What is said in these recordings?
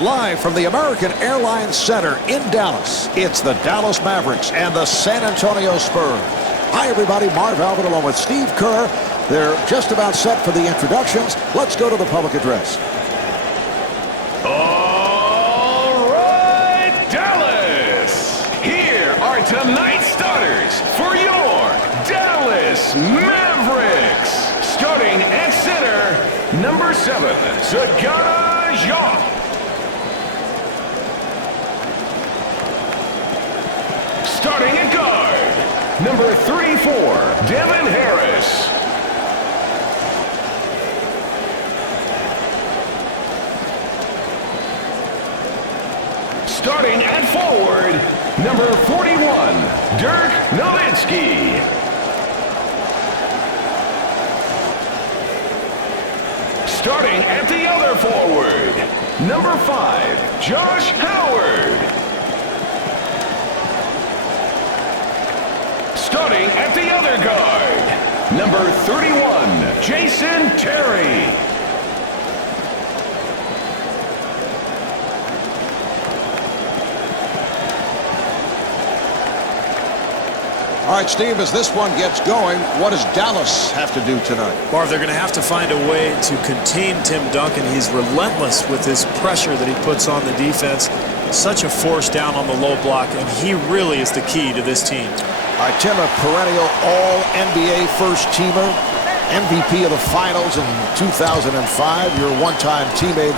live from the American Airlines Center in Dallas. It's the Dallas Mavericks and the San Antonio Spurs. Hi, everybody. Marv Albert along with Steve Kerr. They're just about set for the introductions. Let's go to the public address. All right, Dallas. Here are tonight's starters for your Dallas Mavericks. Starting at center, number 7, Sagana Jacques. Starting at guard, number 34, Devin Harris. Starting at forward, number 41, Dirk Nowitzki. Starting at the other forward, number 5, Josh Howard. Starting at the other guard, number 31, Jason Terry. All right, Steve, as this one gets going, what does Dallas have to do tonight? Marv, they're going to have to find a way to contain Tim Duncan. He's relentless with his pressure that he puts on the defense. Such a force down on the low block, and he really is the key to this team. All right, Tim, a perennial All-NBA first-teamer, MVP of the Finals in 2005, your one-time teammate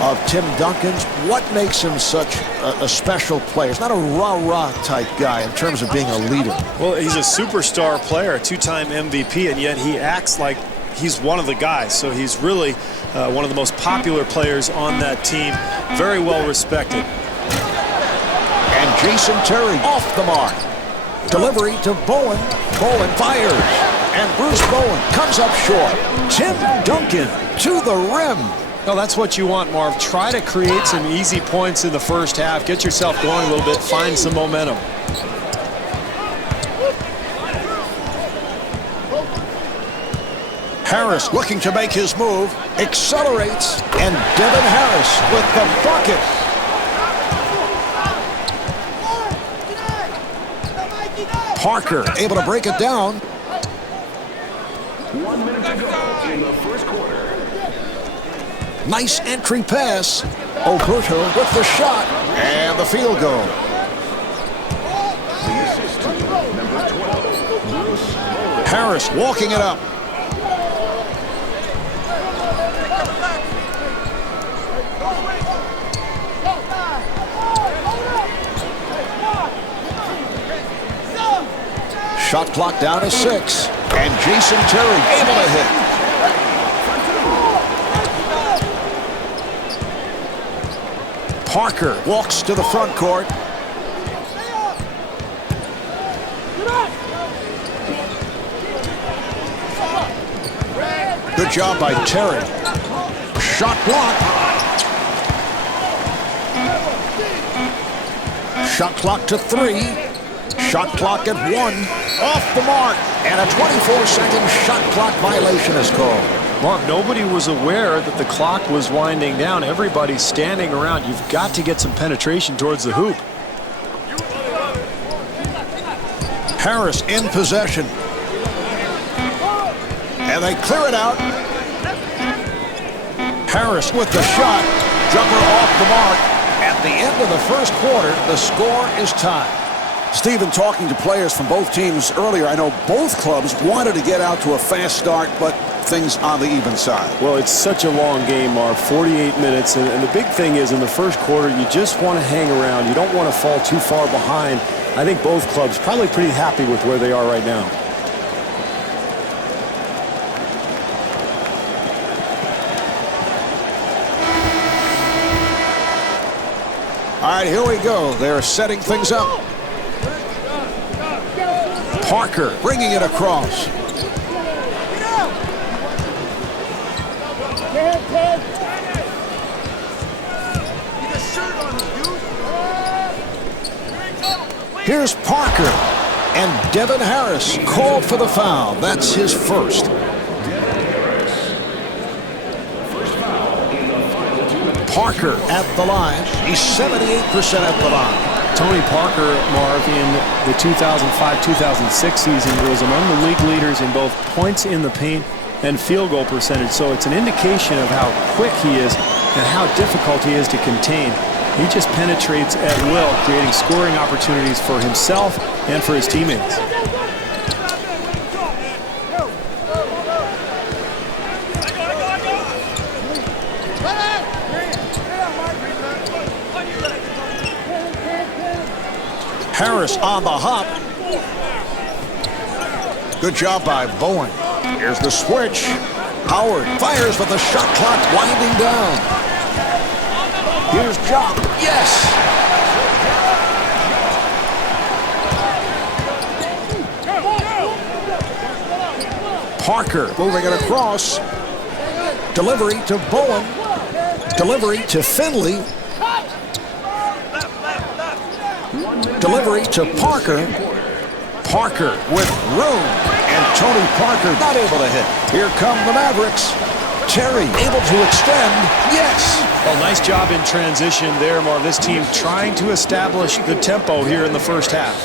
of Tim Duncan's. What makes him such a special player? He's not a rah-rah type guy in terms of being a leader. Well, he's a superstar player, a two-time MVP, and yet he acts like he's one of the guys. So he's really one of the most popular players on that team. Very well respected. And Jason Terry off the mark. Delivery to Bowen. Bowen fires. And Bruce Bowen comes up short. Tim Duncan to the rim. Well, that's what you want, Marv. Try to create some easy points in the first half. Get yourself going a little bit. Find some momentum. Harris looking to make his move. Accelerates. And Devin Harris with the bucket. Parker able to break it down. 1 minute to go in the first quarter. Nice entry pass. Oberto with the shot. And the field goal. The assist to number 12, Bruce Bowen. Harris walking it up. Shot clock down to 6. And Jason Terry able to hit. Parker walks to the front court. Good job by Terry. Shot blocked. Shot clock to 3. Shot clock at 1. Off the mark. And a 24-second shot clock violation is called. Mark, nobody was aware that the clock was winding down. Everybody's standing around. You've got to get some penetration towards the hoop. Harris in possession. And they clear it out. Harris with the shot. Jumper off the mark. At the end of the first quarter, the score is tied. Stephen, talking to players from both teams earlier, I know both clubs wanted to get out to a fast start, but things on the even side. Well, it's such a long game, Marv, 48 minutes, and the big thing is in the first quarter, you just want to hang around. You don't want to fall too far behind. I think both clubs probably pretty happy with where they are right now. All right, here we go. They're setting things up. Parker bringing it across. Here's Parker. And Devin Harris called for the foul. That's his first. Parker at the line. He's 78% at the line. Tony Parker, Marv, in the 2005-2006 season was among the league leaders in both points in the paint and field goal percentage. So it's an indication of how quick he is and how difficult he is to contain. He just penetrates at will, creating scoring opportunities for himself and for his teammates. Harris on the hop. Good job by Bowen. Here's the switch. Howard fires with the shot clock winding down. Here's Jock. Yes! Parker moving it across. Delivery to Bowen. Delivery to Finley. Delivery to Parker. Parker with room. And Tony Parker not able to hit. Here come the Mavericks. Terry able to extend. Yes. Well, nice job in transition there, Marv. This team trying to establish the tempo here in the first half.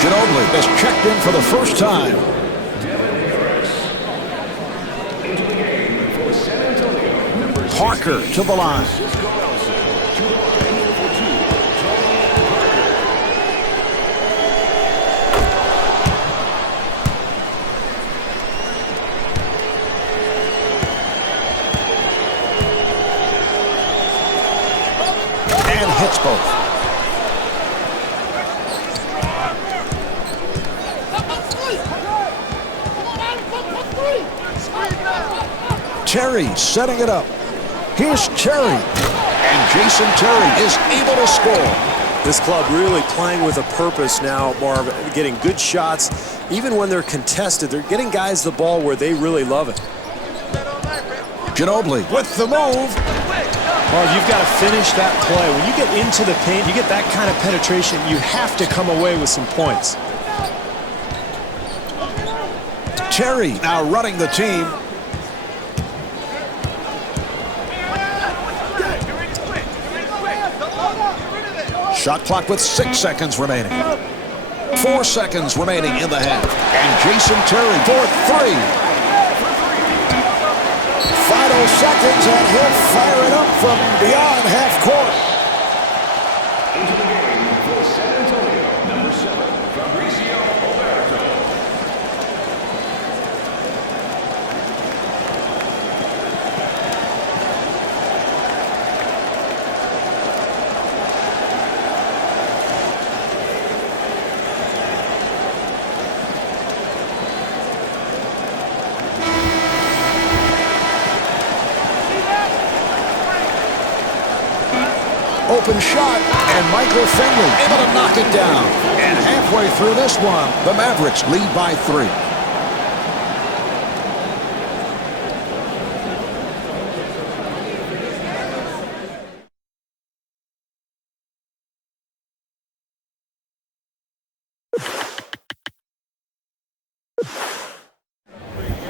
Ginobili has checked in for the first time. Parker to the line. And hits both. Terry setting it up. Here's Terry. And Jason Terry is able to score. This club really playing with a purpose now, Marv, getting good shots. Even when they're contested, they're getting guys the ball where they really love it. Ginobili with the move. Marv, you've got to finish that play. When you get into the paint, you get that kind of penetration, you have to come away with some points. Terry now running the team. Shot clock with 6 seconds remaining. 4 seconds remaining in the half. And Jason Terry for 3. Final seconds, and he'll fire it up from beyond half court. Into the game for San Antonio, number 7, Fabrizio Oberto. Open shot, and Michael Finley able to knock it down. And halfway through this one, the Mavericks lead by 3.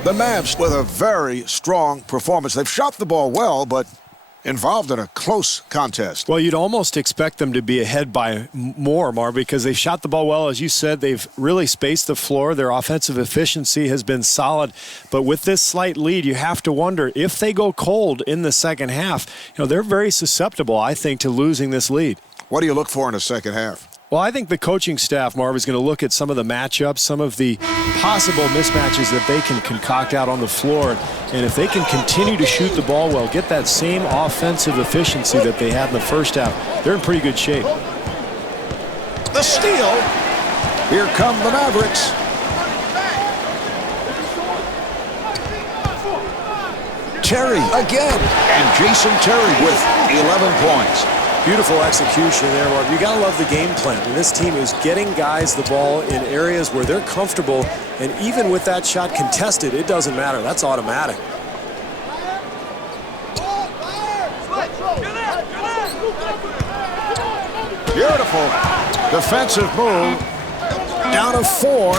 The Mavs with a very strong performance. They've shot the ball well, but involved in a close contest. Well, you'd almost expect them to be ahead by more, Marv, because they shot the ball well. As you said, they've really spaced the floor. Their offensive efficiency has been solid. But with this slight lead, you have to wonder if they go cold in the second half. You know, they're very susceptible, I think, to losing this lead. What do you look for in the second half? Well, I think the coaching staff, Marv, is going to look at some of the matchups, some of the possible mismatches that they can concoct out on the floor. And if they can continue to shoot the ball well, get that same offensive efficiency that they had in the first half, they're in pretty good shape. The steal. Here come the Mavericks. Terry again. And Jason Terry with 11 points. Beautiful execution there, Mark. You got to love the game plan. And this team is getting guys the ball in areas where they're comfortable, and even with that shot contested, it doesn't matter. That's automatic. Beautiful defensive move. Down to 4.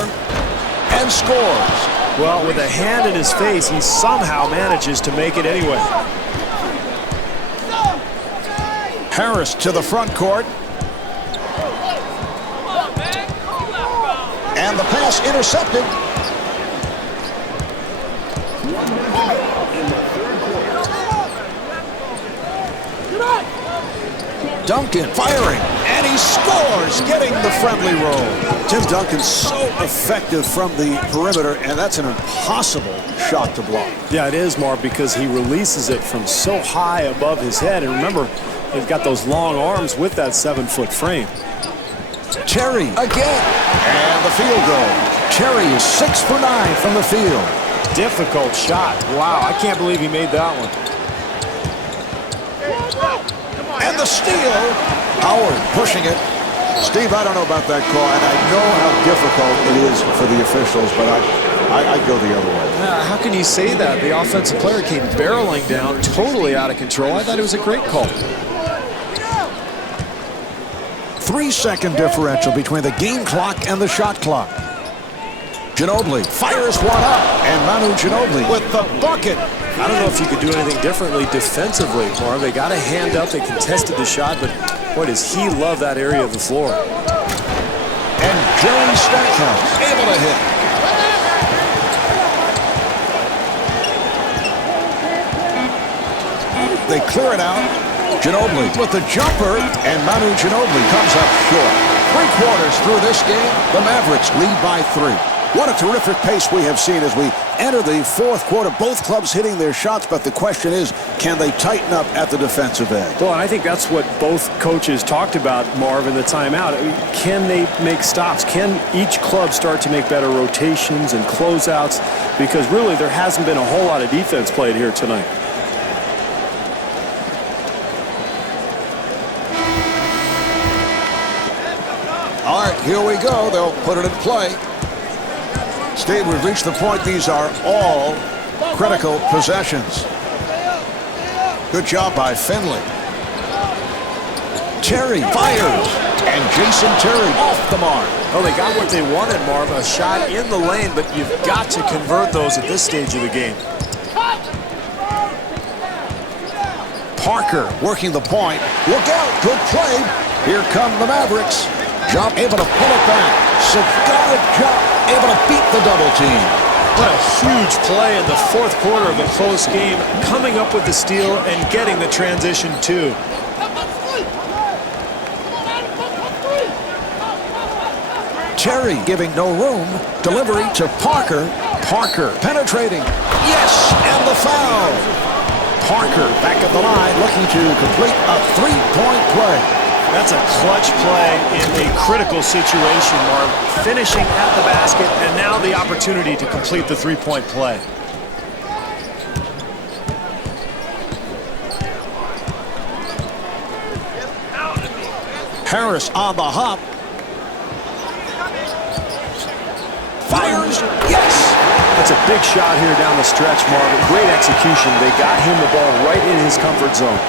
and scores. Well, with a hand in his face, he somehow manages to make it anyway. Harris to the front court. And the pass intercepted. Duncan firing, and he scores, getting the friendly roll. Tim Duncan's so effective from the perimeter, and that's an impossible shot to block. Yeah, it is, Marv, because he releases it from so high above his head. And remember, he's got those long arms with that 7-foot frame. Terry again, and the field goal. Terry is 6 for 9 from the field. Difficult shot. Wow, I can't believe he made that one. And the steal. Howard pushing it. Steve, I don't know about that call, and I know how difficult it is for the officials, but I go the other way. How can you say that? The offensive player came barreling down, totally out of control. I thought it was a great call. 3-second differential between the game clock and the shot clock. Ginobili fires one up, and Manu Ginobili with the bucket. I don't know if you could do anything differently defensively, Marv. They got a hand up, they contested the shot, but boy, does he love that area of the floor. And Jerry Stackhouse able to hit. They clear it out. Ginobili with the jumper, and Manu Ginobili comes up short. 3 quarters through this game, the Mavericks lead by 3. What a terrific pace we have seen as we enter the 4th quarter. Both clubs hitting their shots, but the question is, can they tighten up at the defensive end? Well, and I think that's what both coaches talked about, Marv, in the timeout. I mean, can they make stops? Can each club start to make better rotations and closeouts? Because really, there hasn't been a whole lot of defense played here tonight. All right, here we go. They'll put it in play. Steve, we've reached the point. These are all critical possessions. Good job by Finley. Terry fires, and Jason Terry off the mark. Oh, they got what they wanted, Marv, a shot in the lane, but you've got to convert those at this stage of the game. Parker working the point. Look out, good play. Here come the Mavericks. Jump, able to pull it back. Cigar jump, able to beat the double team. What a huge play in the 4th quarter of a close game, coming up with the steal and getting the transition too. Terry giving no room. Delivery to Parker. Parker penetrating. Yes, and the foul. Parker back at the line looking to complete a 3-point play. That's a clutch play in a critical situation, Marv. Finishing at the basket, and now the opportunity to complete the 3-point play. Harris on the hop. Fires, yes! That's a big shot here down the stretch, Marv. Great execution. They got him the ball right in his comfort zone.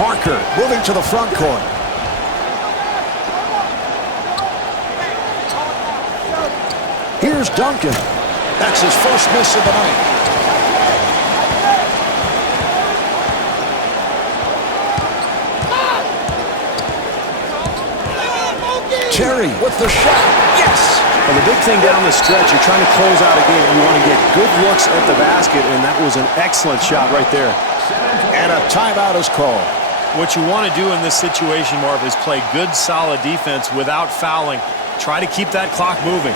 Parker moving to the front court. Here's Duncan. That's his first miss of the night. Terry with the shot. Yes! Well, the big thing down the stretch, you're trying to close out a game. You want to get good looks at the basket, and that was an excellent shot right there. And a timeout is called. What you want to do in this situation, Marv, is play good, solid defense without fouling. Try to keep that clock moving.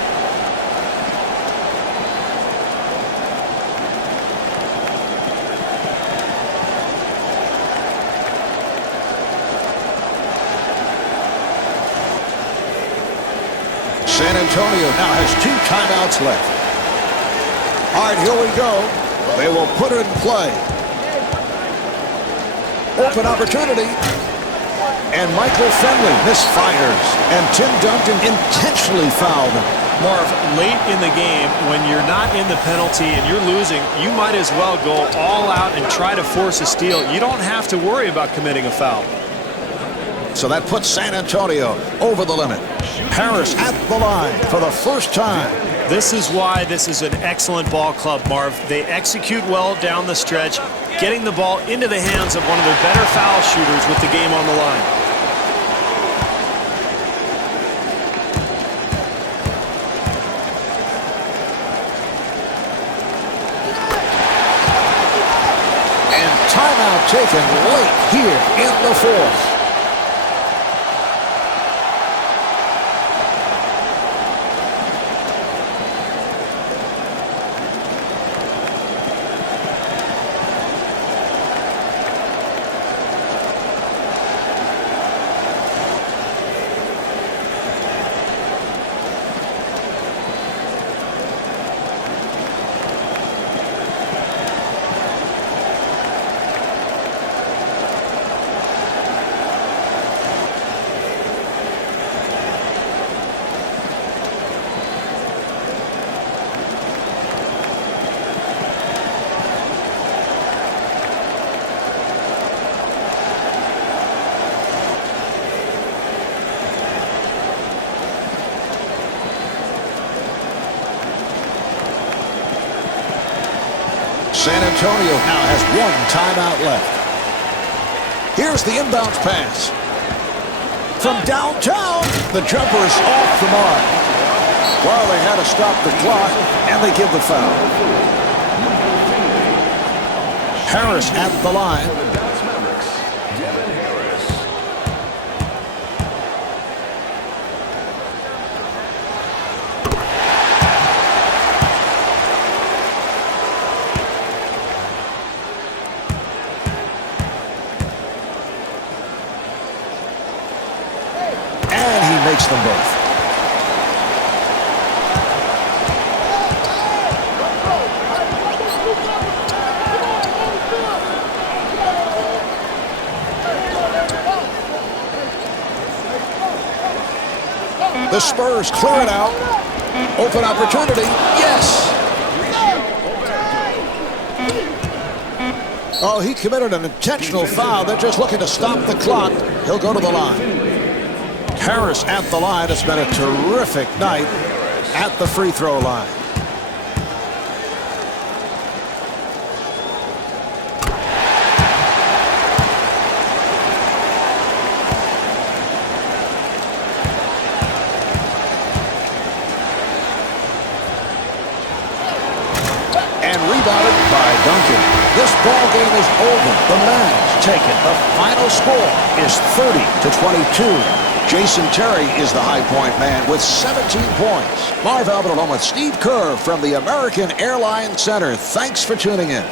San Antonio now has 2 timeouts left. All right, here we go. They will put it in play. Open opportunity. And Michael Finley misfires. And Tim Duncan intentionally fouled him. Marv, late in the game, when you're not in the penalty and you're losing, you might as well go all out and try to force a steal. You don't have to worry about committing a foul. So that puts San Antonio over the limit. Harris at the line for the first time. This is why this is an excellent ball club, Marv. They execute well down the stretch, getting the ball into the hands of one of their better foul shooters with the game on the line. And timeout taken late here in the fourth. San Antonio now has one timeout left. Here's the inbounds pass. From downtown, the jumper is off the mark. Well, they had to stop the clock, and they give the foul. Harris at the line. Makes them both. The Spurs clear it out. Open opportunity. Yes. Oh, he committed an intentional foul. They're just looking to stop the clock. He'll go to the line. Harris at the line. It's been a terrific night at the free throw line. And rebounded by Duncan. This ball game is over. The Mavs take it. The final score is 30-22. Jason Terry is the high point man with 17 points. Marv Albert along with Steve Kerr from the American Airlines Center. Thanks for tuning in.